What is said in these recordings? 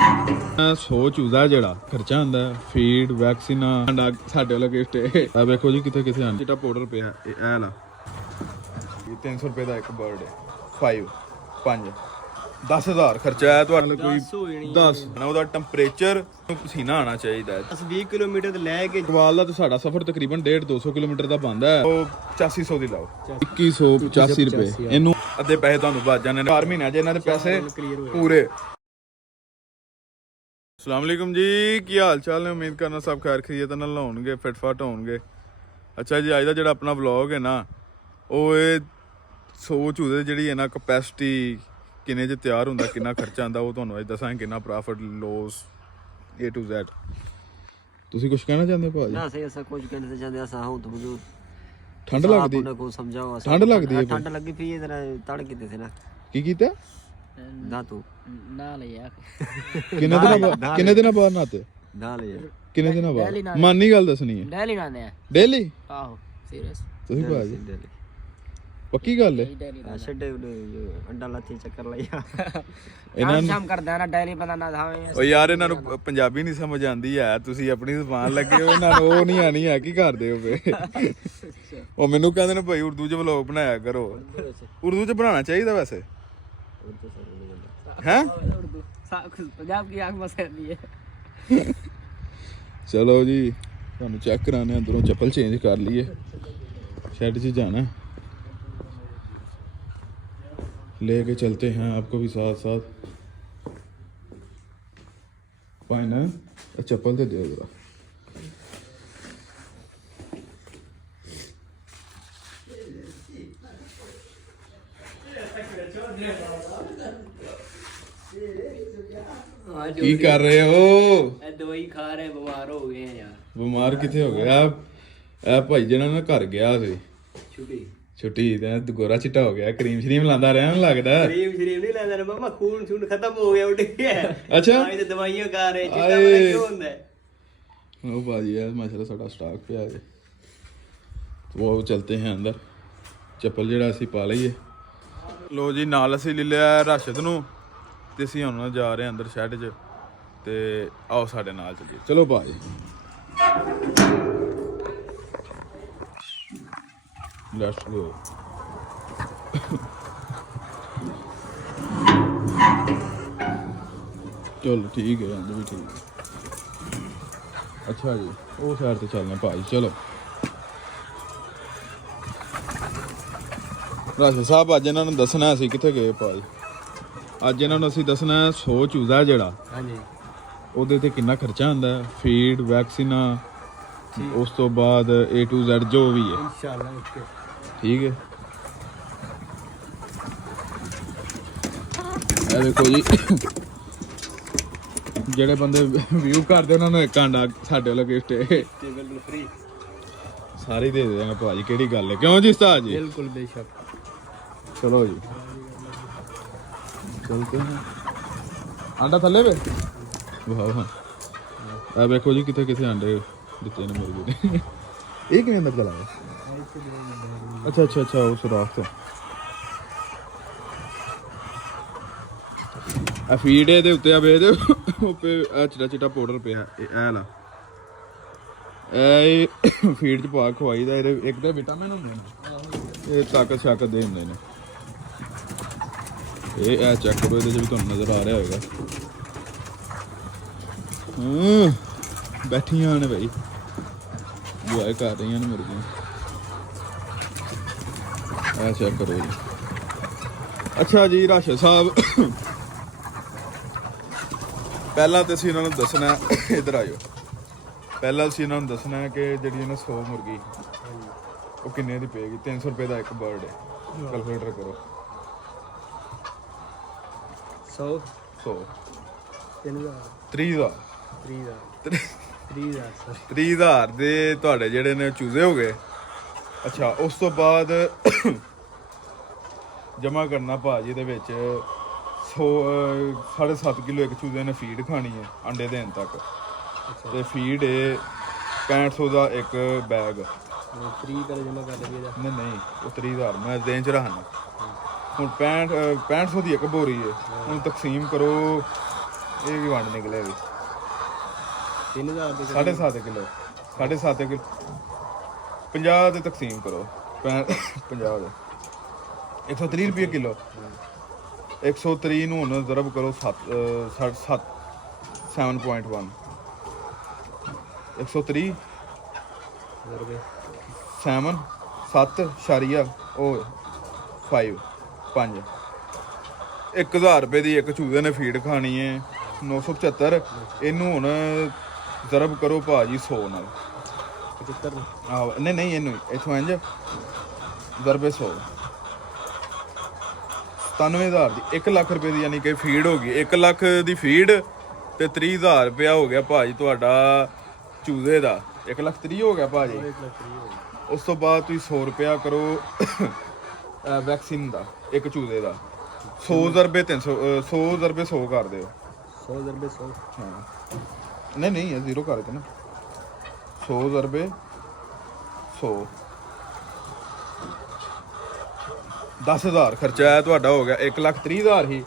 100 ਚੂਜ਼ਾ ਜਿਹੜਾ ਖਰਚਾ ਹੁੰਦਾ ਫੀਡ ਵੈਕਸੀਨ ਸਾਡੇ ਵਾਲਾ ਗਿਫਟ ਆ ਵੇਖੋ ਜੀ ਕਿੱਥੇ ਕਿੱਥੇ ਆਂਦਾ ਚਿੱਟਾ ਪਾਊਡਰ ਪਿਆ ਇਹ ਲਾ ਇਹ 300 ਰੁਪਏ ਦਾ ਇੱਕ ਬਰਡ ਹੈ 5 10,000 ਖਰਚਾ ਹੈ ਤੁਹਾਡੇ ਕੋਈ 10 ਨਾ ਉਹਦਾ ਟੈਂਪਰੇਚਰ ਪਸੀਨਾ ਆਣਾ ਚਾਹੀਦਾ ਹੈ 20 ਕਿਲੋਮੀਟਰ ਤੋਂ ਲੈ ਕੇ ਕਵਾਲ ਦਾ ਤੇ ਸਾਡਾ ਸਫ਼ਰ ਤਕਰੀਬਨ 150-200 ਕਿਲੋਮੀਟਰ ਦਾ ਬਣਦਾ ਹੈ ਉਹ 8500 ਦੀ ਲਾਓ 2185 ਰੁਪਏ ਇਹਨੂੰ ਅੱਧੇ ਪੈਸੇ ਤੁਹਾਨੂੰ ਬਚ ਜਾਣੇ ਨੇ 4 ਮਹੀਨਿਆਂ 'ਚ ਇਹਨਾਂ ਦੇ ਪੈਸੇ ਪੂਰੇ। अस्सलाम वालेकुम जी की हाल चाल ने उम्मीद करना सब खैर खैरियत नाल होणगे फिट फाट होणगे। अच्छा जी अज का जिहड़ा अपना व्लॉग है ना वो सोच ਉਹਦੇ ਜਿਹੜੀ है ना कैपेसिटी किन्ने च तैयार ਹੁੰਦਾ किन्ना खर्चा आंदा वो ਤੁਹਾਨੂੰ ਅੱਜ ਦੱਸਾਂਗੇ किन्ना profit loss A to Z। ਤੁਸੀਂ ਕੁਝ ਕਹਿਣਾ ਚਾਹੁੰਦੇ ਹੋ ਭਾਜੀ? ਨਾ ਸਹੀ ਅਸਾਂ ਕੁਝ ਕਹਿਣਾ ਚਾਹੁੰਦੇ ਅਸਾਂ ਹਾਂ ਤਾਂ ਮੌਜੂਦ ਠੰਡ ਲੱਗਦੀ ਉਹਨਾਂ को ਸਮਝਾਓ ਠੰਡ ਲੱਗਦੀ ਹੈ ਠੰਡ ਲੱਗੀ ਪਈ ਇਧਰ ਤੜ ਕਿਤੇ ਸੀ ਨਾ ਕੀ ਕੀਤਾ ਨਾ ਤੂੰ ਨਾ ਲੈ ਯਾਰ ਕਿੰਨੇ ਦਿਨਾਂ ਬਾਅਦ ਨਾਤੇ ਨਾ ਲੈ ਯਾਰ ਕਿੰਨੇ ਦਿਨਾਂ ਬਾਅਦ ਮਾਨੀ ਗੱਲ ਦੱਸਣੀ ਹੈ ਡੈਲੀ ਨਾਨੇ ਆ ਡੇਲੀ ਆਹੋ ਸੀਰੀਅਸ ਤੁਸੀਂ ਭਾਜੀ ਪੱਕੀ ਗੱਲ ਹੈ ਛੱਡੇ ਅੰਡਾ ਲਾਤੀ ਚੱਕਰ ਲਿਆ ਇਹਨਾਂ ਸ਼ਾਮ ਕਰਦਾ ਨਾ ਡੈਲੀ ਬੰਦਾ ਨਾ ਧਾਵੇ ਓ ਯਾਰ ਇਹਨਾਂ ਨੂੰ ਪੰਜਾਬੀ ਨਹੀਂ ਸਮਝ ਆਉਂਦੀ ਹੈ ਤੁਸੀਂ ਆਪਣੀ ਜ਼ੁਬਾਨ ਲੱਗੇ ਹੋ ਇਹਨਾਂ ਨੂੰ ਉਹ ਨਹੀਂ ਆਣੀ ਹੈ ਕੀ ਕਰਦੇ ਹੋ ਵੇ ਉਹ ਮੈਨੂੰ ਕਹਿੰਦੇ ਨੇ ਭਾਈ ਉਰਦੂ 'ਚ ਵਲੌਗ ਬਣਾਇਆ ਕਰੋ ਉਰਦੂ 'ਚ ਬਣਾਉਣਾ ਚਾਹੀਦਾ ਵੈਸੇ हैं पंजाब की आंख मसली है। चलो जी ਤੁਹਾਨੂੰ ਚੈੱਕ ਕਰਾਣੇ ਅੰਦਰੋਂ ਚੱਪਲ ਚੇਂਜ ਕਰ ਲਈਏ शेड 'ਚ जाना लेके चलते हैं आपको भी साथ साथ भाई ना चप्पल दे दो जरा ਕੀ ਕਰ ਰਹੇ ਹੋ? ਇਹ ਦਵਾਈ ਖਾ ਰਹੇ ਬਿਮਾਰ ਹੋ ਗਏ ਆ ਯਾਰ। ਬਿਮਾਰ ਕਿੱਥੇ ਹੋ ਗਿਆ ਇਹ ਭਾਈ ਜਿਹਨਾਂ ਨਾਲ ਘਰ ਗਿਆ ਸੀ ਛੁੱਟੀ ਤੇ ਗੋਰਾ ਚਿੱਟਾ ਹੋ ਗਿਆ ਕਰੀਮ ਸ਼ਰੀਮ ਲਾਉਂਦਾ ਰਿਹਾ ਮੈਨੂੰ ਲੱਗਦਾ ਕਰੀਮ ਨਹੀਂ ਲੈਂਦਾ ਨਾ ਮਾਮਾ ਖੂਨ ਛੂਨ ਖਤਮ ਹੋ ਗਿਆ ਉੱਡ ਗਿਆ ਅੱਛਾ ਆਏ ਤੇ ਦਵਾਈਆਂ ਖਾ ਰਹੇ ਚਿੱਟਾ ਪਤਾ ਕਿਉਂ ਹੁੰਦਾ ਉਹ ਭਾਜੀ ਯਾਰ ਮਾਸ਼ਾਅੱਲਾ ਸਾਡਾ ਸਟਾਕ ਪਿਆ ਹੈ ਉਹ ਚਲਤੇ हैं अंदर ਚੱਪਲ ਜਿਹੜਾ ਅਸੀਂ ਪਾ ਲਈਏ। ਲੋ ਜੀ ਨਾਲ ਅਸੀਂ ਲੈ ਲਿਆ ਰਾਸ਼ਦ ਨੂੰ ਤੇ ਅਸੀਂ ਹੁਣ ਜਾ ਰਹੇ ਹਾਂ ਅੰਦਰ ਸ਼ੈਡ 'ਚ ਤੇ ਆਓ ਸਾਡੇ ਨਾਲ ਚੱਲੀਏ ਚਲੋ ਭਾਜੀ। Let's go. ਚਲੋ ਠੀਕ ਹੈ ਅੰਦਰ ਵੀ ਠੀਕ ਹੈ। ਅੱਛਾ ਜੀ ਉਹ ਸਾਈਡ ਤੇ ਚੱਲਣਾ ਭਾਜੀ ਚਲੋ। ਰਾਸ਼ਦ ਸਾਹਿਬ ਅੱਜ ਇਹਨਾਂ ਨੂੰ ਦੱਸਣਾ ਅਸੀਂ ਕਿੱਥੇ ਗਏ ਭਾਜੀ। ਅੱਜ ਇਹਨਾਂ ਨੂੰ ਅਸੀਂ ਦੱਸਣਾ 100 ਚੂਜ਼ਾ ਜਿਹੜਾ ਹਾਂਜੀ ਉਹਦੇ ਤੇ ਕਿੰਨਾ ਖਰਚਾ ਹੁੰਦਾ ਫੀਡ ਵੈਕਸੀਨ ਉਸ ਤੋਂ ਬਾਅਦ A to Z ਜੋ ਵੀ ਹੈ ਇਨਸ਼ਾਅੱਲਾ ਓਕੇ ਠੀਕ ਹੈ। ਇਹ ਦੇਖੋ ਜੀ ਜਿਹੜੇ ਬੰਦੇ ਵਿਊ ਕਰਦੇ ਉਹਨਾਂ ਨੂੰ ਇੱਕ ਆਂਡਾ ਸਾਡੇ ਵਾਲਾ ਗਿਫਟ ਹੈ ਟੇਬਲ ਫ੍ਰੀ ਸਾਰੇ ਦੇ ਦੇਵਾਂਗੇ ਭਾਜੀ ਕਿਹੜੀ ਗੱਲ ਹੈ ਕਿਉਂ ਜੀ ਉਸਤਾਦ ਜੀ? ਬਿਲਕੁਲ ਬੇਸ਼ੱਕ ਚਲੋ ਜੀ चलते हैं आंडा थले वे वाह वाह देखो जी कितने कितने अंडे दिते ने मुर्गे ने ये कितने अंदर चला है अच्छा अच्छा अच्छा उस रात तो आ फीड दे उत्ते आ बेदे पे आ चिटा चिटा पाउडर पे है ला ए फीड च पा खवाई दा एक ते विटामिन हुंदे ने ये ताकत शाकत दे हुंदे ने ਇਹ ਐ ਚੈੱਕ ਕਰੋ ਇਹਦੇ 'ਚ ਵੀ ਤੁਹਾਨੂੰ ਨਜ਼ਰ ਆ ਰਿਹਾ ਹੋਵੇਗਾ ਬੈਠੀਆਂ ਨੇ ਭਾਈ ਬੁਆਏ ਕਰ ਰਹੀਆਂ ਨੇ ਮੁਰਗੀਆਂ ਐ ਚੈੱਕ ਕਰੋ ਜੀ। ਅੱਛਾ ਜੀ ਰਾਸ਼ਦ ਸਾਹਿਬ ਪਹਿਲਾਂ ਤਾਂ ਅਸੀਂ ਇਹਨਾਂ ਨੂੰ ਦੱਸਣਾ ਇੱਧਰ ਆਇਓ ਪਹਿਲਾਂ ਅਸੀਂ ਇਹਨਾਂ ਨੂੰ ਦੱਸਣਾ ਕਿ ਜਿਹੜੀ ਇਹਨਾਂ 100 ਮੁਰਗੀ ਉਹ ਕਿੰਨੇ ਦੀ ਪਏਗੀ 300 ਰੁਪਏ ਦਾ ਇੱਕ ਬਰਡ ਹੈ ਕੈਲਕੂਲੇਟਰ ਕਰੋ 100 30,000 ਦੇ ਤੁਹਾਡੇ ਜਿਹੜੇ ਨੇ ਚੂਜ਼ੇ ਹੋ ਗਏ। ਅੱਛਾ ਉਸ ਤੋਂ ਬਾਅਦ ਜਮਾ ਕਰਨਾ ਭਾਜੀ ਦੇ ਵਿੱਚ 7.5 ਕਿਲੋ ਇੱਕ ਚੂਜ਼ੇ ਨੇ ਫੀਡ ਖਾਣੀ ਹੈ ਅੰਡੇ ਦੇਣ ਤੱਕ ਤੇ ਫੀਡ 6500 ਦਾ ਇੱਕ ਬੈਗ 3 ਕਰ ਜਮਾ ਕਰ ਲਈਏ ਨਹੀਂ ਉਹ 30,000 ਮੈਂ ਦੇਣ ਚ ਰੱਖਣਾ ਹੁਣ 6500 ਦੀ ਇੱਕ ਬੋਰੀ ਹੈ ਹੁਣ ਤਕਸੀਮ ਕਰੋ ਇਹ ਵੀ ਵੰਡ ਨਿਕਲੇ ਵੀ 3000 ਦੇ 7.5 ਕਿਲੋ 7.5 ਕਿਲੋ 50 ਦੇ ਤਕਸੀਮ ਕਰੋ 50 ਦੇ 130 ਰੁਪਏ ਕਿਲੋ 130 ਨੂੰ ਹੁਣ ਜ਼ਰਬ ਕਰੋ 7.1 130 ਰੁਪਏ 7 ਸ਼ਾਰੀਆ ਉਹ 5 1000 ਰੁਪਏ ਦੀ ਇੱਕ ਚੂਹੇ ਨੇ ਫੀਡ ਖਾਣੀ ਹੈ 975 ਇਹਨੂੰ ਹੁਣ ਜ਼ਰਬ ਕਰੋ ਭਾਜੀ 100 ਨਾਲ 75 ਆਹ ਨਹੀਂ ਇਹਨੂੰ ਇਥੋਂ ਇੰਜ ਜ਼ਰਬੇ 100 97000 ਦੀ 1 ਲੱਖ ਰੁਪਏ ਦੀ ਯਾਨੀ ਕਿ ਫੀਡ ਹੋ ਗਈ 1 ਲੱਖ ਦੀ ਫੀਡ ਤੇ 30000 ਰੁਪਇਆ ਹੋ ਗਿਆ ਭਾਜੀ ਤੁਹਾਡਾ ਚੂਜ਼ੇ ਦਾ 1 ਲੱਖ 30 ਹੋ ਗਿਆ ਭਾਜੀ ਉਸ ਤੋਂ ਬਾਅਦ ਤੁਸੀਂ 100 ਰੁਪਇਆ ਕਰੋ ਵੈਕਸੀਨ ਦਾ ਇੱਕ ਚੂਜ਼ੇ ਦਾ 100 ਜ਼ਰਬੇ 300 100 ਜ਼ਰਬੇ 100 ਕਰ ਦਿਓ 100 ਰੁਪਏ 100 ਹਾਂ ਨਹੀਂ ਇਹ ਜ਼ੀਰੋ ਕਰ ਦੇ ਨਾ 100 ਜ਼ਰਬੇ 100 10000 ਖਰਚਾ ਹੈ ਤੁਹਾਡਾ ਹੋ ਗਿਆ 1,30,000 ਹੀ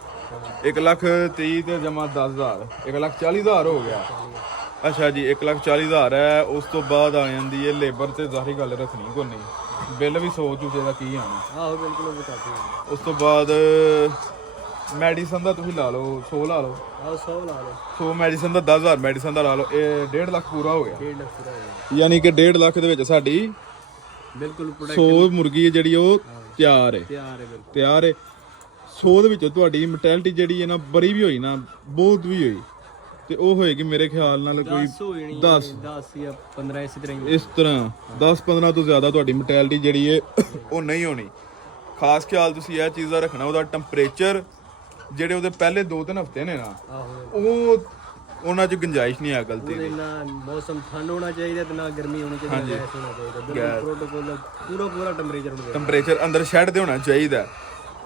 1,30,000 ਤੇ ਜਮਾ 10000 1,40,000 ਹੋ ਗਿਆ ਅੱਛਾ ਜੀ 1,40,000 ਹੈ ਉਸ ਤੋਂ ਬਾਅਦ ਆ ਜਾਂਦੀ ਹੈ ਲੇਬਰ ਤੇ ਜ਼ਾਹਰੀ ਗੱਲ ਰੱਖਣੀ ਕੋਈ ਨਹੀਂ ਬਿੱਲ ਵੀ 100 ਚੂਚੇ ਦਾ ਕੀ ਆਣਾ ਆਹੋ ਬਿਲਕੁਲ ਉਹ ਬਤਾਤੇ ਉਸ ਤੋਂ ਬਾਅਦ ਮੈਡੀਸਨ ਦਾ ਤੁਸੀਂ ਲਾ ਲਓ 100 ਲਾ ਲਓ ਆਹ 100 ਲਾ ਲਓ 100 ਮੈਡੀਸਨ ਦਾ 10000 ਮੈਡੀਸਨ ਦਾ ਲਾ ਲਓ ਇਹ 1.5 ਲੱਖ ਪੂਰਾ ਹੋ ਗਿਆ 1.5 ਲੱਖ ਪੂਰਾ ਹੋ ਗਿਆ ਯਾਨੀ ਕਿ 1.5 ਲੱਖ ਦੇ ਵਿੱਚ ਸਾਡੀ ਬਿਲਕੁਲ 100 ਮੁਰਗੀ ਜਿਹੜੀ ਉਹ ਤਿਆਰ ਹੈ ਤਿਆਰ ਹੈ ਬਿਲਕੁਲ ਤਿਆਰ ਹੈ 100 ਦੇ ਵਿੱਚੋਂ ਤੁਹਾਡੀ ਮੋਰਟੈਲਿਟੀ ਜਿਹੜੀ ਹੈ ਨਾ ਬੜੀ ਵੀ ਹੋਈ ਨਾ ਬਹੁਤ ਵੀ ਹੋਈ ਤੇ ਉਹ ਹੋਏਗੀ ਮੇਰੇ ਖਿਆਲ ਨਾਲ ਕੋਈ 10 10 ਜਾਂ 15 ਇਸੇ ਤਰ੍ਹਾਂ ਹੀ ਇਸ ਤਰ੍ਹਾਂ 10-15 ਤੋਂ ਜ਼ਿਆਦਾ ਤੁਹਾਡੀ ਮੋਰਟੈਲਿਟੀ ਜਿਹੜੀ ਹੈ ਉਹ ਨਹੀਂ ਹੋਣੀ ਖਾਸ ਖਿਆਲ ਤੁਸੀਂ ਇਹ ਚੀਜ਼ ਦਾ ਰੱਖਣਾ ਉਹਦਾ ਟੈਂਪਰੇਚਰ ਜਿਹੜੇ ਉਹਦੇ ਪਹਿਲੇ 2-3 ਹਫ਼ਤੇ ਨੇ ਨਾ ਆਹੋ ਉਹ ਉਹਨਾਂ 'ਚ ਗੁੰਜਾਇਸ਼ ਨਹੀਂ ਆ ਗਲਤੀ ਦੀ ਨਾ ਮੌਸਮ ਠੰਡ ਹੋਣਾ ਚਾਹੀਦਾ ਤੇ ਨਾ ਗਰਮੀ ਹੋਣੀ ਚਾਹੀਦੀ ਗੈਸ ਹੋਣਾ ਚਾਹੀਦਾ ਬਿਲਕੁਲ ਪ੍ਰੋਟੋਕੋਲ ਪੂਰਾ ਟੈਂਪਰੇਚਰ ਹੋਣਾ ਚਾਹੀਦਾ ਟੈਂਪਰੇਚਰ ਅੰਦਰ ਸ਼ੈੱਡ ਦੇ ਹੋਣਾ ਚਾਹੀਦਾ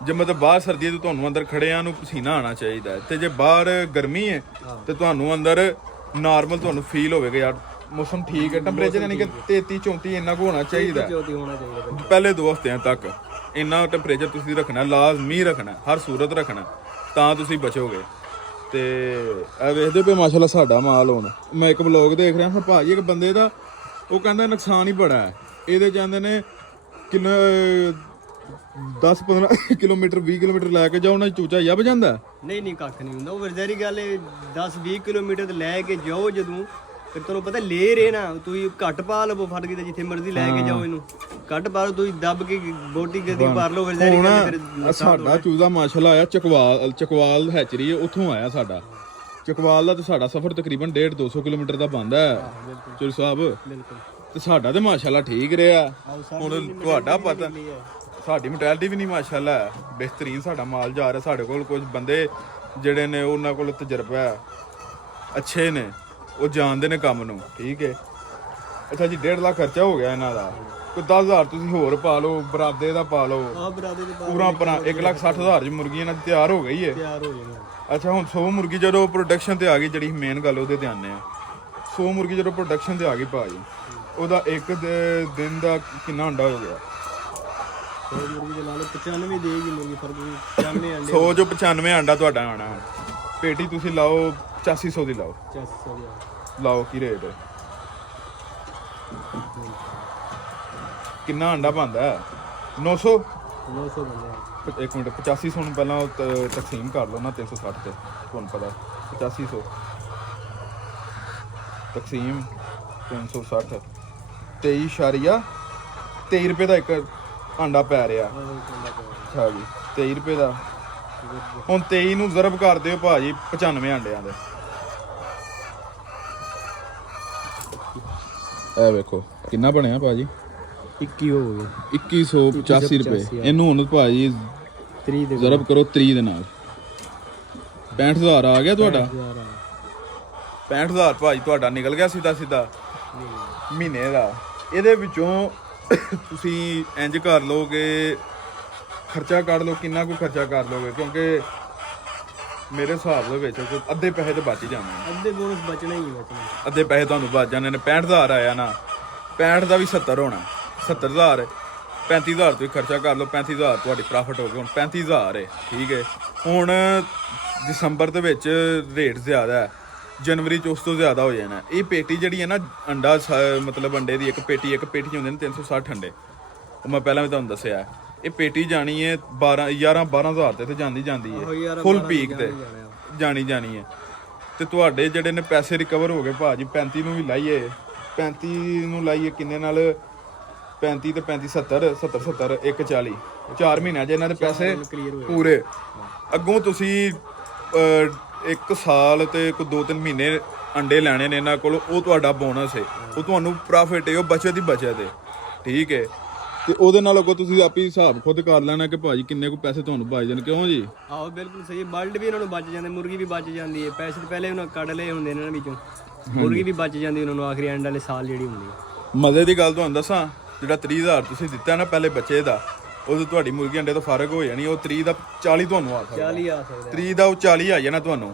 ਜੇ ਮਤਲਬ ਬਾਹਰ ਸਰਦੀ ਹੈ ਤੇ ਤੁਹਾਨੂੰ ਅੰਦਰ ਖੜਿਆਂ ਨੂੰ ਪਸੀਨਾ ਆਉਣਾ ਚਾਹੀਦਾ ਹੈ ਤੇ ਜੇ ਬਾਹਰ ਗਰਮੀ ਹੈ ਤੇ ਤੁਹਾਨੂੰ ਅੰਦਰ ਨਾਰਮਲ ਤੁਹਾਨੂੰ ਫੀਲ ਹੋਵੇਗਾ ਯਾਰ ਮੌਸਮ ਠੀਕ ਹੈ ਟੈਂਪਰੇਚਰ ਯਾਨੀ ਕਿ 33-34 ਇੰਨਾ ਕੁ ਹੋਣਾ ਚਾਹੀਦਾ ਹੈ। ਜੋਤੀ ਹੋਣਾ ਚਾਹੀਦਾ ਪਹਿਲੇ 2 ਹਫ਼ਤਿਆਂ ਤੱਕ ਇੰਨਾ ਟੈਂਪਰੇਚਰ ਤੁਸੀਂ ਰੱਖਣਾ ਲਾਜ਼ਮੀ ਰੱਖਣਾ ਹਰ ਸੂਰਤ ਰੱਖਣਾ ਤਾਂ ਤੁਸੀਂ ਬਚੋਗੇ ਤੇ ਇਹ ਵੇਖਦੇ ਪਏ ਮਾਸ਼ਾਅੱਲਾ ਸਾਡਾ ਮਾਲ ਹੁਣ ਮੈਂ ਇੱਕ ਵਲੌਗ ਦੇਖ ਰਿਹਾ ਹਾਂ ਭਾਜੀ ਇੱਕ ਬੰਦੇ ਦਾ ਉਹ ਕਹਿੰਦਾ ਨੁਕਸਾਨ ਹੀ ਬੜਾ ਹੈ ਇਹਦੇ ਜਾਂਦੇ ਨੇ ਕਿੰਨਾ 10-15 ਕਿਲੋਮੀਟਰ 20 ਕਿਲੋਮੀਟਰ ਲੈ ਕੇ ਜਾਓ ਨਾ ਚੂਚਾ ਜੱਬ ਜਾਂਦਾ ਨਹੀਂ ਕੱਖ ਨਹੀਂ ਹੁੰਦਾ ਉਹ ਵਰਜ਼ਰੀ ਗੱਲ 10-20 ਕਿਲੋਮੀਟਰ ਤੇ ਲੈ ਕੇ ਜਾਓ ਜਦੋਂ ਫਿਰ ਤੁਹਾਨੂੰ ਪਤਾ ਲੈ ਰੇ ਨਾ ਤੁਸੀਂ ਘੱਟ ਪਾ ਲਵੋ ਫੜ ਕੇ ਤੇ ਜਿੱਥੇ ਮਰਜ਼ੀ ਲੈ ਕੇ ਜਾਓ ਇਹਨੂੰ ਘੱਟ ਪਾ ਲਓ ਤੁਸੀਂ ਦੱਬ ਕੇ ਬੋਟੀ ਗੱਦੀ ਭਰ ਲਓ ਵਰਜ਼ਰੀ ਗੱਲ ਫਿਰ ਸਾਡਾ ਚੂਜ਼ਾ ਮਾਸ਼ਾਅੱਲਾ ਆਇਆ ਚਕਵਾਲ ਹੈਚਰੀ ਉੱਥੋਂ ਆਇਆ ਸਾਡਾ ਚਕਵਾਲ ਦਾ ਤੇ ਸਾਡਾ ਸਫ਼ਰ ਤਕਰੀਬਨ 150-200 ਕਿਲੋਮੀਟਰ ਦਾ ਬਣਦਾ ਹੈ ਚੋਰੀ ਸਾਹਿਬ ਬਿਲਕੁਲ ਤੇ ਸਾਡਾ ਤੇ ਮਾਸ਼ਾਅੱਲਾ ਠੀਕ ਰਿਹਾ ਹੁਣ ਤੁਹਾਡਾ ਪਤਾ ਸਾਡੀ ਮੈਂਟੈਲਿਟੀ ਵੀ ਨਹੀਂ ਮਾਸ਼ਾਅੱਲਾ ਬਿਹਤਰੀਨ ਸਾਡਾ ਮਾਲ ਜਾ ਰਿਹਾ ਸਾਡੇ ਕੋਲ ਕੁਝ ਬੰਦੇ ਜਿਹੜੇ ਨੇ ਉਹਨਾਂ ਕੋਲ ਤਜਰਬਾ ਹੈ ਅੱਛੇ ਨੇ ਉਹ ਜਾਣਦੇ ਨੇ ਕੰਮ ਨੂੰ ਠੀਕ ਹੈ ਅੱਛਾ ਜੀ 1.5 ਲੱਖ ਖਰਚਾ ਹੋ ਗਿਆ ਇਹਨਾਂ ਦਾ ਕੋਈ 10000 ਤੁਸੀਂ ਹੋਰ ਪਾ ਲਓ ਬਰਾਦੇ ਦਾ ਪਾ ਲਓ ਆਹ ਬਰਾਦੇ ਦੇ ਪੂਰਾ 1,60,000 ਦੀ ਮੁਰਗੀ ਇਹਨਾਂ ਦੀ ਤਿਆਰ ਹੋ ਗਈ ਹੈ ਤਿਆਰ ਹੋ ਜਾਣਾ ਅੱਛਾ ਹੁਣ 100 ਮੁਰਗੀ ਜਦੋਂ ਪ੍ਰੋਡਕਸ਼ਨ ਤੇ ਆ ਗਈ ਜਿਹੜੀ ਮੇਨ ਗੱਲ ਉਹਦੇ ਤੇ ਆਨੇ ਆ 100 ਮੁਰਗੀ ਜਦੋਂ ਪ੍ਰੋਡਕਸ਼ਨ ਤੇ ਆ ਗਈ ਭਾਜੀ ਉਹਦਾ ਇੱਕ ਦਿਨ ਦਾ ਕਿੰਨਾ ਅੰਡਾ ਹੋ ਗਿਆ ਮੁਰਗੀ ਦੇ ਨਾਲ 95 ਦੇਗੀ ਮੁਰਗੀ ਫਰਕ 95 ਅੰਡੇ 100 ਜੋ 95 ਅੰਡਾ ਤੁਹਾਡਾ ਆਣਾ ਪੇਟੀ ਤੁਸੀਂ ਲਾਓ 8500 ਦੀ ਲਾਓ 400 ਲਾਓ ਕੀ ਰੇਟ ਹੈ ਕਿੰਨਾ ਅੰਡਾ ਬਣਦਾ 900 ਬੰਦੇ ਇੱਕ ਮਿੰਟ 8500 ਨੂੰ ਪਹਿਲਾਂ ਤਕਸੀਮ ਕਰ ਲਓ ਨਾ 360 ਤੇ ਤੁਹਾਨੂੰ ਪਤਾ 8500 ਤਕਸੀਮ 360 23 ਰੁਪਏ ਦਾ ਇੱਕ ਆਂਡਾ ਪੈ ਰਿਹਾ ਅੱਛਾ ਜੀ 23 ਰੁਪਏ ਦਾ ਹੁਣ 23 ਨੂੰ ਜ਼ਰਬ ਕਰ ਦਿਓ ਭਾਜੀ 95 ਆਂਡਿਆਂ ਦੇ ਇਹ ਵੇਖੋ ਕਿੰਨਾ ਬਣਿਆ ਭਾਜੀ 21 ਹੋ ਗਏ 2185 ਰੁਪਏ ਇਹਨੂੰ ਹੁਣ ਭਾਜੀ 30 ਦੇ ਜ਼ਰਬ ਕਰੋ 30 ਦੇ ਨਾਲ 65000 ਆ ਗਿਆ ਤੁਹਾਡਾ 65000 ਭਾਜੀ ਤੁਹਾਡਾ ਨਿਕਲ ਗਿਆ ਸਿੱਧਾ ਮਹੀਨੇ ਦਾ ਇਹਦੇ ਵਿੱਚੋਂ ਤੁਸੀਂ ਇੰਜ ਕਰ ਲਓ ਕਿ ਖਰਚਾ ਕੱਢ ਲਓ ਕਿੰਨਾ ਕੁ ਖਰਚਾ ਕਰ ਲਓਗੇ ਕਿਉਂਕਿ ਮੇਰੇ ਹਿਸਾਬ ਦੇ ਵਿੱਚ ਕੋਈ ਅੱਧੇ ਪੈਸੇ ਤਾਂ ਬਚ ਹੀ ਜਾਣੇ ਅੱਧੇ ਬੋਨਸ ਬਚਣਾ ਹੀ ਬਚਣਾ ਅੱਧੇ ਪੈਸੇ ਤੁਹਾਨੂੰ ਬਚ ਜਾਣੇ ਨੇ 65000 ਆਇਆ ਨਾ 65 ਦਾ ਵੀ 70 ਹੋਣਾ 70000 35000 ਤੁਸੀਂ ਖਰਚਾ ਕਰ ਲਓ, 35000 ਤੁਹਾਡੀ ਪ੍ਰੋਫਿਟ ਹੋ ਗਈ। ਹੁਣ 35000 ਹੈ, ਠੀਕ ਹੈ। ਹੁਣ ਦਸੰਬਰ ਦੇ ਵਿੱਚ ਰੇਟ ਜ਼ਿਆਦਾ ਹੈ, ਜਨਵਰੀ 'ਚ ਉਸ ਤੋਂ ਜ਼ਿਆਦਾ ਹੋ ਜਾਣਾ। ਇਹ ਪੇਟੀ ਜਿਹੜੀ ਹੈ ਨਾ ਅੰਡਾ ਮਤਲਬ ਅੰਡੇ ਦੀ ਇੱਕ ਪੇਟੀ 'ਚ ਹੁੰਦੇ ਨੇ 360 ਅੰਡੇ, ਉਹ ਮੈਂ ਪਹਿਲਾਂ ਵੀ ਤੁਹਾਨੂੰ ਦੱਸਿਆ। ਇਹ ਪੇਟੀ ਜਾਣੀ ਹੈ 11-12 ਹਜ਼ਾਰ ਤੇ ਜਾਂਦੀ ਹੈ, ਫੁੱਲ ਪੀਕ ਤੇ ਜਾਣੀ ਹੈ। ਤੇ ਤੁਹਾਡੇ ਜਿਹੜੇ ਨੇ ਪੈਸੇ ਰਿਕਵਰ ਹੋ ਗਏ ਭਾਜੀ। 35 ਨੂੰ ਵੀ ਲਾਈਏ, 35 ਨੂੰ ਲਾਈਏ ਕਿੰਨੇ ਨਾਲ, 35 ਤੇ 35 70 140 4 ਮਹੀਨਿਆਂ 'ਚ ਇਹਨਾਂ ਦੇ ਪੈਸੇ ਪੂਰੇ। ਅੱਗੋਂ ਤੁਸੀਂ 1 ਸਾਲ ਤੇ ਕੋਈ 2-3 ਮਹੀਨੇ ਅੰਡੇ ਲੈਣੇ ਨੇ ਇਹਨਾਂ ਕੋਲ, ਉਹ ਤੁਹਾਡਾ ਬੋਨਸ ਹੈ, ਉਹ ਤੁਹਾਨੂੰ ਪ੍ਰੋਫਿਟ ਹੈ, ਉਹ ਬਚਤ ਹੀ ਬਚਤ ਹੈ, ਠੀਕ ਹੈ। ਤੇ ਉਹਦੇ ਨਾਲ ਅੱਗੋਂ ਤੁਸੀਂ ਆਪੀ ਹਿਸਾਬ ਖੁਦ ਕਰ ਲੈਣਾ ਕਿ ਭਾਜੀ ਕਿੰਨੇ ਕੁ ਪੈਸੇ ਤੁਹਾਨੂੰ ਬਚ ਜਾਣ। ਕਿਉਂ ਜੀ? ਆਹੋ ਬਿਲਕੁਲ ਸਹੀ। ਬਲਡ ਵੀ ਇਹਨਾਂ ਨੂੰ ਬਚ ਜਾਂਦੇ, ਮੁਰਗੀ ਵੀ ਬਚ ਜਾਂਦੀ ਹੈ। ਪੈਸੇ ਤਾਂ ਪਹਿਲੇ ਉਹਨਾਂ ਕੱਢ ਲਏ ਹੁੰਦੇ ਇਹਨਾਂ ਵਿੱਚੋਂ, ਮੁਰਗੀ ਵੀ ਬਚ ਜਾਂਦੀ ਉਹਨਾਂ ਨੂੰ ਆਖਰੀ ਐਂਡ ਵਾਲੇ ਸਾਲ ਜਿਹੜੀ ਹੁੰਦੀ ਹੈ। ਮਜ਼ੇ ਦੀ ਗੱਲ ਤੁਹਾਨੂੰ ਦੱਸਾਂ, ਜਿਹੜਾ 30,000 ਤੁਸੀਂ ਦਿੱਤਾ ਨਾ ਪਹਿਲੇ ਬੱਚੇ ਦਾ, ਉਹ ਤੁਹਾਡੀ ਮੁਰਗੀ ਅੰਡੇ ਤੋਂ ਫਰਕ ਹੋ ਜਾਣੀ। ਉਹ 30 ਦਾ 40 ਤੁਹਾਨੂੰ ਆ ਸਕਦਾ, 40 ਆ ਸਕਦਾ, 30 ਦਾ ਉਹ 40 ਆ ਜਾਣਾ ਤੁਹਾਨੂੰ।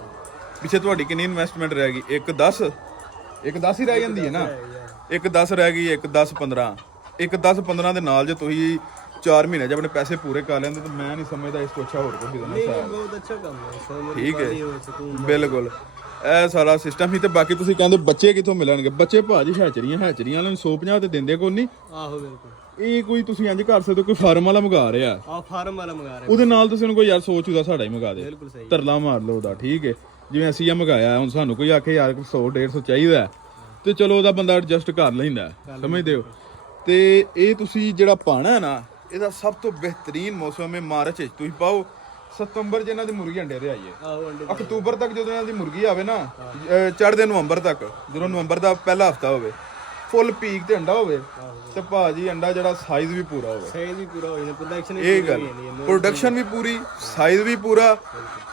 ਪਿੱਛੇ ਤੁਹਾਡੀ ਕਿੰਨੀ ਇਨਵੈਸਟਮੈਂਟ ਰਹਿ ਗਈ? 1-10 ਹੀ ਰਹਿ ਜਾਂਦੀ ਹੈ ਨਾ। 1-10 ਰਹਿ ਗਈ, 1-10-15 1-10-15 ਦੇ ਨਾਲ ਜੇ ਤੁਸੀਂ 4 ਮਹੀਨੇ 'ਚ ਆਪਣੇ ਪੈਸੇ ਪੂਰੇ ਕਰ ਲੈਂਦੇ ਤਾਂ ਮੈਂ ਨਹੀਂ ਸਮਝਦਾ ਇਸ ਤੋਂ ਅੱਛਾ ਹੋਰ ਕੋਈ ਬਿਜ਼ਨਸ ਹੈ। ਬਹੁਤ ਅੱਛਾ ਕੰਮ ਹੈ, ਠੀਕ ਹੈ, ਬਿਲਕੁਲ। ਇਹ ਸਾਰਾ ਸਿਸਟਮ ਹੀ। ਤੇ ਬਾਕੀ ਤੁਸੀਂ ਕਹਿੰਦੇ ਬੱਚੇ ਕਿੱਥੋਂ ਮਿਲਣਗੇ? ਬੱਚੇ ਭਾਜੀ ਹੈਚਰੀਆਂ ਵਾਲਿਆਂ ਨੂੰ 150 ਤੇ ਦਿੰਦੇ ਕੋਈ ਨਹੀਂ। ਆਹੋ ਬਿਲਕੁਲ। ਇਹ ਕੋਈ ਤੁਸੀਂ ਇੰਜ ਕਰ ਸਕਦੇ ਹੋ, ਕੋਈ ਫਾਰਮ ਵਾਲਾ ਮੰਗਾ ਰਿਹਾ, ਫਾਰਮ ਵਾਲਾ ਮੰਗਾ ਰਿਹਾ, ਉਹਦੇ ਨਾਲ ਤੁਸੀਂ ਉਹਨੂੰ ਕੋਈ ਯਾਰ ਸੋਚ ਉਹਦਾ ਸਾਡਾ ਹੀ ਮੰਗਾ ਦੇ, ਬਿਲਕੁਲ ਸਹੀ, ਤਰਲਾ ਮਾਰ ਲਓ ਉਹਦਾ, ਠੀਕ ਹੈ। ਜਿਵੇਂ ਅਸੀਂ ਇਹ ਮੰਗਾਇਆ, ਹੁਣ ਸਾਨੂੰ ਕੋਈ ਆਖੇ ਯਾਰ 100-150 ਚਾਹੀਦਾ ਤੇ ਚਲੋ ਉਹਦਾ ਬੰਦਾ ਐਡਜਸਟ ਕਰ ਲੈਂਦਾ, ਸਮਝਦੇ ਹੋ। ਤੇ ਇਹ ਤੁਸੀਂ ਜਿਹੜਾ ਪਾਣਾ ਨਾ, ਇਹਦਾ ਸਭ ਤੋਂ ਬਿਹਤਰੀਨ ਮੌਸਮ ਹੈ ਮਾਰਚ ਵਿੱਚ। ਤੁਸੀਂ ਪਾਓ ਸਤੰਬਰ 'ਚ ਇਹਨਾਂ ਦੀ ਮੁਰਗੀ ਅੰਡੇ ਤੇ ਆਈਏ, ਆਹੋ ਅੰਡੇ ਅਕਤੂਬਰ ਤੱਕ ਜਦੋਂ ਇਹਨਾਂ ਦੀ ਮੁਰਗੀ ਆਵੇ ਨਾ, ਚੜ੍ਹਦੇ ਨਵੰਬਰ ਤੱਕ, ਜਦੋਂ ਨਵੰਬਰ ਦਾ ਪਹਿਲਾ ਹਫਤਾ ਹੋਵੇ, ਫੁੱਲ ਪੀਕ ਤੇ ਅੰਡਾ ਹੋਵੇ, ਤੇ ਭਾਜੀ ਅੰਡਾ ਜਿਹੜਾ ਸਾਈਜ਼ ਵੀ ਪੂਰਾ ਹੋਵੇ, ਸਾਈਜ਼ ਵੀ ਪੂਰਾ ਹੋ ਜਾਂਦਾ, ਪ੍ਰੋਡਕਸ਼ਨ ਇਹ ਗੱਲ, ਪ੍ਰੋਡਕਸ਼ਨ ਵੀ ਪੂਰੀ, ਸਾਈਜ਼ ਵੀ ਪੂਰਾ।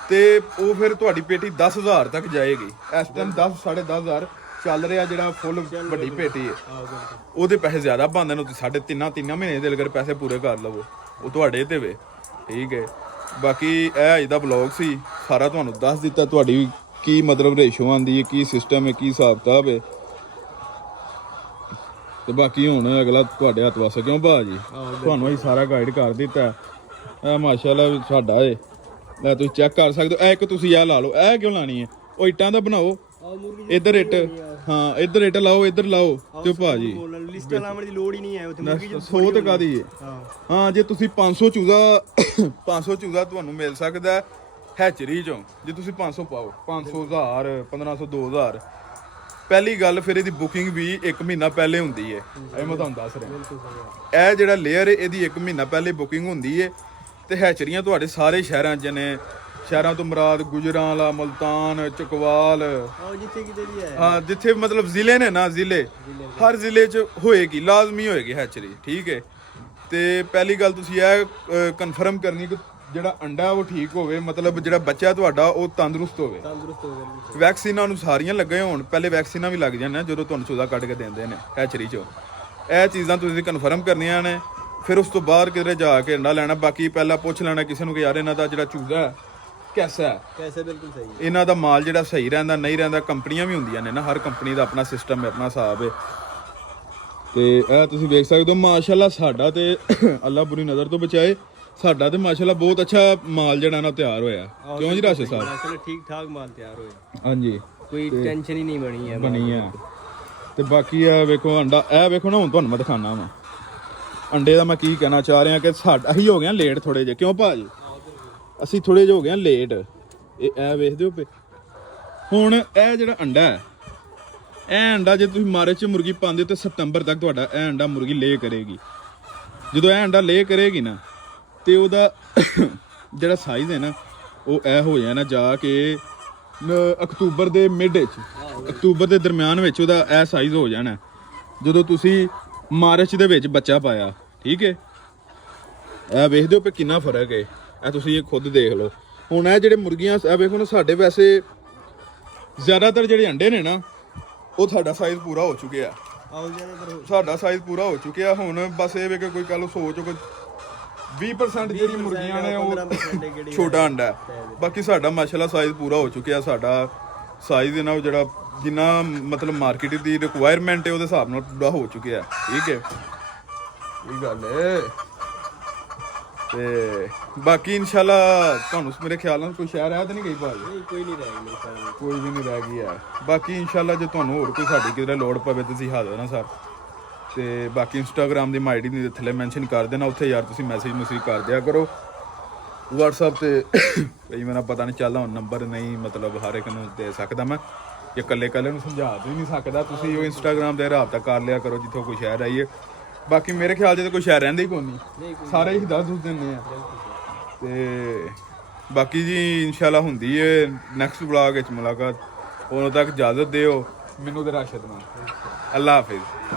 ਤੇ ਉਹ ਫਿਰ ਤੁਹਾਡੀ ਪੇਟੀ 10,000 ਤੱਕ ਜਾਏਗੀ। ਇਸ ਟਾਈਮ 10-10.5 ਚੱਲ ਰਿਹਾ ਜਿਹੜਾ ਫੁੱਲ ਵੱਡੀ ਪੇਟੀ ਹੈ, ਉਹਦੇ ਪੈਸੇ ਜ਼ਿਆਦਾ ਬਣਦੇ ਨੇ। ਤੁਸੀਂ 3.5 ਮਹੀਨੇ ਦੇ ਅਗਰ ਪੈਸੇ ਪੂਰੇ ਕਰ ਲਵੋ, ਉਹ ਤੁਹਾਡੇ ਤੇ ਵੇ, ਠੀਕ ਹੈ। ਬਾਕੀ ਇਹ ਅੱਜ ਦਾ ਵਲੌਗ ਸੀ, ਸਾਰਾ ਤੁਹਾਨੂੰ ਦੱਸ ਦਿੱਤਾ ਤੁਹਾਡੀ ਕੀ ਮਤਲਬ ਰੇਸ਼ੋ ਆਂਦੀ ਹੈ, ਕੀ ਸਿਸਟਮ ਹੈ, ਕੀ ਹਿਸਾਬ ਕਿਤਾਬ ਹੈ। ਤੇ ਬਾਕੀ ਹੁਣ ਅਗਲਾ ਤੁਹਾਡੇ ਹੱਥ ਵਾਸਤੇ, ਕਿਉਂ ਭਾਜੀ? ਤੁਹਾਨੂੰ ਅਸੀਂ ਸਾਰਾ ਗਾਈਡ ਕਰ ਦਿੱਤਾ। ਇਹ ਮਾਸ਼ਾਅੱਲਾ ਸਾਡਾ ਏ, ਲੈ ਤੁਸੀਂ ਚੈੱਕ ਕਰ ਸਕਦੇ ਹੋ। ਇਹ ਇੱਕ ਤੁਸੀਂ ਇਹ ਲਾ ਲਓ, ਇਹ ਕਿਉਂ ਲਾਣੀ ਹੈ? ਉਹ ਇੱਟਾਂ ਦਾ ਬਣਾਓ, ਇੱਧਰ ਇੱਟ, ਹਾਂ ਇੱਧਰ ਇੱਟ ਲਾਓ, ਇੱਧਰ ਲਾਓ, ਤੇ ਭਾਜੀ ਲਿਸਟਾਂ ਲਾਉਣ ਦੀ ਲੋੜ ਹੀ ਨਹੀਂ ਹੈ ਉੱਥੇ। ਮੁਰਗੀ 100 ਤੇ ਕਾਦੀ ਹੈ। ਹਾਂ ਜੇ ਤੁਸੀਂ 500 ਚੂਜ਼ਾ ਤੁਹਾਨੂੰ ਮਿਲ ਸਕਦਾ ਹੈਚਰੀ ਚੋਂ, ਜੇ ਤੁਸੀਂ 500 ਪਾਓ, 500 1000 1500 2000। ਪਹਿਲੀ ਗੱਲ ਫਿਰ ਇਹਦੀ ਬੁਕਿੰਗ ਵੀ 1 ਮਹੀਨਾ ਪਹਿਲੇ ਹੁੰਦੀ ਹੈ, ਇਹ ਮੈਂ ਤੁਹਾਨੂੰ ਦੱਸ ਰਿਹਾ। ਇਹ ਜਿਹੜਾ ਲੇਅਰ ਹੈ ਇਹਦੀ 1 ਮਹੀਨਾ ਪਹਿਲੇ ਬੁਕਿੰਗ ਹੁੰਦੀ ਹੈ। ਤੇ ਹੈਚਰੀਆਂ ਤੁਹਾਡੇ ਸਾਰੇ ਸ਼ਹਿਰਾਂ 'ਚ ਨੇ, ਸ਼ਹਿਰਾਂ ਤੋਂ ਮੁਰਾਦ ਗੁਜਰਾਂਵਾਲਾ, ਮੁਲਤਾਨ, ਚਕਵਾਲ, ਜਿੱਥੇ ਕਿਤੇ ਵੀ ਹੈ, ਹਾਂ ਜਿੱਥੇ ਮਤਲਬ ਜ਼ਿਲ੍ਹੇ ਨੇ ਨਾ, ਜ਼ਿਲ੍ਹੇ ਹਰ ਜ਼ਿਲ੍ਹੇ 'ਚ ਹੋਏਗੀ, ਲਾਜ਼ਮੀ ਹੋਏਗੀ ਹੈਚਰੀ, ਠੀਕ ਹੈ। ਤੇ ਪਹਿਲੀ ਗੱਲ ਤੁਸੀਂ ਇਹ ਕਨਫਰਮ ਕਰਨੀ ਕਿ ਜਿਹੜਾ ਅੰਡਾ ਉਹ ਠੀਕ ਹੋਵੇ, ਮਤਲਬ ਜਿਹੜਾ ਬੱਚਾ ਤੁਹਾਡਾ ਉਹ ਤੰਦਰੁਸਤ ਹੋਵੇ। ਵੈਕਸੀਨਾਂ ਨੂੰ ਸਾਰੀਆਂ ਲੱਗੇ ਹੋਣ, ਪਹਿਲੇ ਵੈਕਸੀਨਾਂ ਵੀ ਲੱਗ ਜਾਣ ਜਦੋਂ ਤੁਹਾਨੂੰ ਚੂਜ਼ਾ ਕੱਢ ਕੇ ਦਿੰਦੇ ਨੇ ਹੈਚਰੀ 'ਚੋਂ। ਇਹ ਚੀਜ਼ਾਂ ਤੁਸੀਂ ਕਨਫਰਮ ਕਰਨੀਆਂ ਨੇ, ਫਿਰ ਉਸ ਤੋਂ ਬਾਅਦ ਕਿਧਰੇ ਜਾ ਕੇ ਅੰਡਾ ਲੈਣਾ। ਬਾਕੀ ਪਹਿਲਾਂ ਪੁੱਛ ਲੈਣਾ ਕਿਸੇ ਨੂੰ ਕਿ ਯਾਰ ਇਹਨਾਂ ਦਾ ਜਿਹੜਾ ਚੂਜ਼ਾ ਹੈ ਕੈਸਾ ਹੈ, ਬਿਲਕੁਲ ਸਹੀ, ਇਹਨਾਂ ਦਾ ਮਾਲ ਜਿਹੜਾ ਸਹੀ ਰਹਿੰਦਾ ਨਹੀਂ ਰਹਿੰਦਾ। ਕੰਪਨੀਆਂ ਵੀ ਹੁੰਦੀਆਂ ਨੇ ਨਾ, ਹਰ ਕੰਪਨੀ ਦਾ ਆਪਣਾ ਸਿਸਟਮ ਹੈ, ਆਪਣਾ ਹਿਸਾਬ ਹੈ। ਤੇ ਇਹ ਤੁਸੀਂ ਵੇਖ ਸਕਦੇ ਹੋ ਮਾਸ਼ਾਅੱਲਾ ਸਾਡਾ ਤੇ ਅੱਲਾ ਬੁਰੀ ਨਜ਼ਰ ਤੋਂ ਬਚਾਏ, ਸਾਡਾ ਤੇ ਮਾਸ਼ਾਅੱਲਾ ਬਹੁਤ ਅੱਛਾ ਮਾਲ ਜਿਹੜਾ ਨਾ ਤਿਆਰ ਹੋਇਆ। ਕਿਉਂ ਜੀ ਰਾਸ਼ਦ ਸਾਹਿਬ? ਮਾਸ਼ਾਅੱਲਾ ਠੀਕ ਠਾਕ ਮਾਲ ਤਿਆਰ ਹੋਇਆ, ਹਾਂਜੀ, ਕੋਈ ਟੈਨਸ਼ਨ ਹੀ ਨਹੀਂ ਬਣੀ ਹੈ। ਤੇ ਬਾਕੀ ਇਹ ਵੇਖੋ ਅੰਡਾ, ਇਹ ਵੇਖੋ ਨਾ, ਹੁਣ ਤੁਹਾਨੂੰ ਮੈਂ ਦਿਖਾਣਾ ਵਾ ਅੰਡੇ ਦਾ। ਮੈਂ ਕੀ ਕਹਿਣਾ ਚਾਹ ਰਿਹਾ ਕਿ ਸਾਡਾ ਹੀ ਹੋ ਗਿਆ ਲੇਟ ਥੋੜੇ ਜਿਹੇ, ਕਿਉਂ ਭਾਜੀ? ਅਸੀਂ ਥੋੜੇ ਜਿਹੇ ਹੋ ਗਏ ਲੇਟ। ਇਹ ਵੇਖਦੇ ਹੋ ਪੇ ਹੁਣ ਇਹ ਜਿਹੜਾ ਅੰਡਾ ਹੈ, ਇਹ ਅੰਡਾ ਜੇ ਤੁਸੀਂ ਮਾਰਚ 'ਚ ਮੁਰਗੀ ਪਾਉਂਦੇ ਹੋ ਤਾਂ ਸਤੰਬਰ ਤੱਕ ਤੁਹਾਡਾ ਇਹ ਅੰਡਾ ਮੁਰਗੀ ਲੇ ਕਰੇਗੀ। ਜਦੋਂ ਇਹ ਅੰਡਾ ਲੇ ਕਰੇਗੀ ਨਾ, ਤੇ ਉਹਦਾ ਜਿਹੜਾ ਸਾਈਜ਼ ਹੈ ਨਾ, ਉਹ ਇਹ ਹੋ ਜਾਣਾ ਜਾ ਕੇ ਅਕਤੂਬਰ ਦੇ ਮਿਡ ਵਿੱਚ, ਅਕਤੂਬਰ ਦੇ ਦਰਮਿਆਨ ਵਿੱਚ ਉਹਦਾ ਇਹ ਸਾਈਜ਼ ਹੋ ਜਾਣਾ ਜਦੋਂ ਤੁਸੀਂ ਮਾਰਚ ਦੇ ਵਿੱਚ ਬੱਚਾ ਪਾਇਆ, ਠੀਕ ਹੈ। ਇਹ ਵੇਖਦੇ ਹੋ ਪੇ ਕਿੰਨਾ ਫਰਕ ਹੈ, ਇਹ ਤੁਸੀਂ ਇਹ ਖੁਦ ਦੇਖ ਲਓ। ਹੁਣ ਇਹ ਜਿਹੜੇ ਮੁਰਗੀਆਂ ਇਹ ਵੇਖੋ ਨਾ, ਸਾਡੇ ਵੈਸੇ ਜ਼ਿਆਦਾਤਰ ਜਿਹੜੇ ਅੰਡੇ ਨੇ ਨਾ, ਉਹ ਸਾਡਾ ਸਾਈਜ਼ ਪੂਰਾ ਹੋ ਚੁੱਕਿਆ, ਸਾਡਾ ਸਾਈਜ਼ ਪੂਰਾ ਹੋ ਚੁੱਕਿਆ। ਹੁਣ ਬਸ ਇਹ ਵੇ ਕਿ ਕੋਈ ਕੱਲ ਸੋਚ ਕੋਈ 20% ਜਿਹੜੀ ਮੁਰਗੀਆਂ ਨੇ ਉਹ ਛੋਟਾ ਅੰਡਾ ਹੈ, ਬਾਕੀ ਸਾਡਾ ਮਾਸ਼ਾਅੱਲਾ ਸਾਈਜ਼ ਪੂਰਾ ਹੋ ਚੁੱਕਿਆ। ਸਾਡਾ ਸਾਈਜ਼ ਹੈ ਨਾ ਉਹ ਜਿਹੜਾ ਜਿੰਨਾ ਮਤਲਬ ਮਾਰਕੀਟ ਦੀ ਰਿਕੁਆਇਰਮੈਂਟ ਹੈ ਉਹਦੇ ਹਿਸਾਬ ਨਾਲ ਪੂਰਾ ਹੋ ਚੁੱਕਿਆ, ਠੀਕ ਹੈ। ਇਹ ਗੱਲ ਹੈ। ਤੇ ਬਾਕੀ ਇਨਸ਼ਾਅੱਲਾ ਤੁਹਾਨੂੰ ਮੇਰੇ ਖਿਆਲ ਨਾਲ ਕੋਈ ਸ਼ਹਿਰ ਹੈ ਤਾਂ ਨਹੀਂ ਗਈ ਭਾਜੀ? ਨਹੀਂ ਕੋਈ ਨਹੀਂ ਰਹਿ ਗਿਆ ਸਰ। ਕੋਈ ਵੀ ਨਹੀਂ ਰਹਿ ਗਈ ਯਾਰ। ਬਾਕੀ ਇਨਸ਼ਾਅੱਲਾ ਜੇ ਤੁਹਾਨੂੰ ਹੋਰ ਕੋਈ ਸਾਡੀ ਕਿਧਰੇ ਲੋੜ ਪਵੇ ਤੁਸੀਂ ਹਾਜ਼ਰ ਨਾ ਸਰ। ਤੇ ਬਾਕੀ ਇੰਸਟਾਗ੍ਰਾਮ ਦੀ ਆਈਡੀ ਦੀ ਥੱਲੇ ਮੈਂਸ਼ਨ ਕਰ ਦੇਣਾ, ਉੱਥੇ ਯਾਰ ਤੁਸੀਂ ਮੈਸੇਜ ਕਰ ਦਿਆ ਕਰੋ। WhatsApp ਤੇ ਕਈ ਮੇਰਾ ਪਤਾ ਨਹੀਂ ਚੱਲਦਾ ਹੁਣ ਨੰਬਰ ਨਹੀਂ ਮਤਲਬ ਹਰ ਇੱਕ ਨੂੰ ਦੇ ਸਕਦਾ ਮੈਂ, ਜੇ ਇਕੱਲੇ ਨੂੰ ਸਮਝਾ ਵੀ ਨਹੀਂ ਸਕਦਾ। ਤੁਸੀਂ ਉਹ ਇੰਸਟਾਗ੍ਰਾਮ ਤੇ ਰਾਬਤਾ ਕਰ ਲਿਆ ਕਰੋ ਜਿੱਥੋਂ ਕੋਈ ਸ਼ਹਿਰ ਆਈਏ। ਬਾਕੀ ਮੇਰੇ ਖਿਆਲ 'ਚ ਤਾਂ ਕੋਈ ਸ਼ਹਿਰ ਰਹਿੰਦਾ ਹੀ ਕੋਈ ਨਹੀਂ, ਸਾਰੇ ਹੀ ਦੱਸ ਦਿੰਦੇ ਆ। ਤੇ ਬਾਕੀ ਜੀ ਇਨਸ਼ਾਅੱਲਾ ਹੁੰਦੀ ਏ ਨੈਕਸਟ ਵਲੌਗ ਵਿੱਚ ਮੁਲਾਕਾਤ। ਉਦੋਂ ਤੱਕ ਇਜਾਜ਼ਤ ਦਿਓ ਮੈਨੂੰ ਤੇ ਰਾਸ਼ਦ ਨੂੰ। ਅੱਲਾ ਹਾਫਿਜ਼।